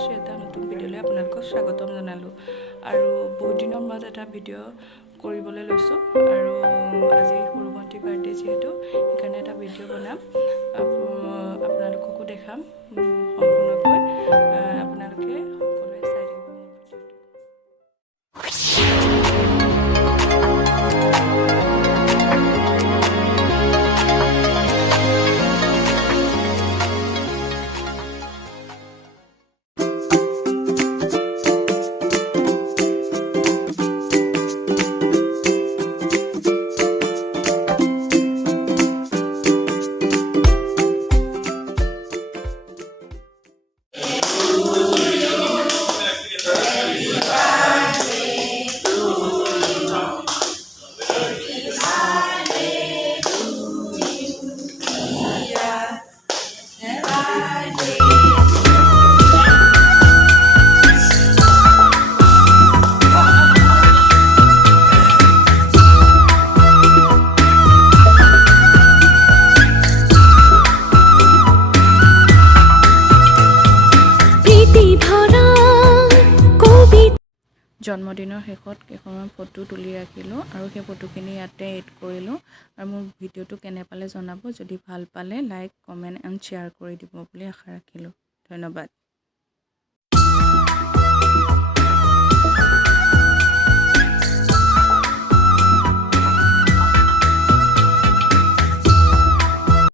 শুভশ্ৰী এটা নতুন ভিডিঅ'লৈ আপোনালোকক স্বাগতম জনালোঁ আৰু বহুত দিনৰ মূৰত এটা ভিডিঅ' কৰিবলৈ লৈছোঁ আৰু আজি সৰু ভণ্টিৰ বাৰ্থডে যিহেতু সেইকাৰণে এটা ভিডিঅ' বনাম আপোনালোককো দেখাম সম্পূৰ্ণকৈ আপোনালোকে সকলোৱে চাই থাকিব মোৰ জন্মদিনৰ শেষত কেইখনমান ফটো তুলি ৰাখিলোঁ আৰু সেই ফটোখিনি ইয়াতে এড কৰিলোঁ আৰু মোৰ ভিডিঅ'টো কেনে পালে জনাব যদি ভাল পালে লাইক কমেণ্ট এণ্ড শ্বেয়াৰ কৰি দিব বুলি আশা ৰাখিলোঁ ধন্যবাদ।